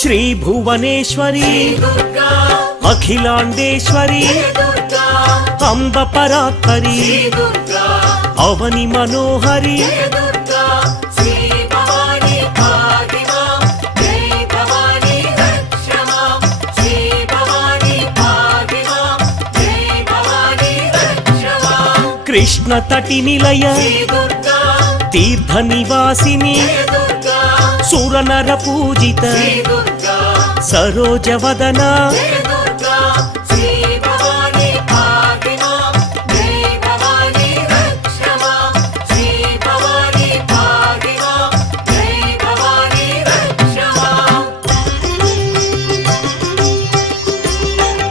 శ్రీ భువనేశ్వరి అఖిలాండేశ్వరి అంబ పరాత్పరి అవని మనోహరి కృష్ణ తటి నిలయ తీర్థ నివాసిని సురనర పూజిత సరోజవదన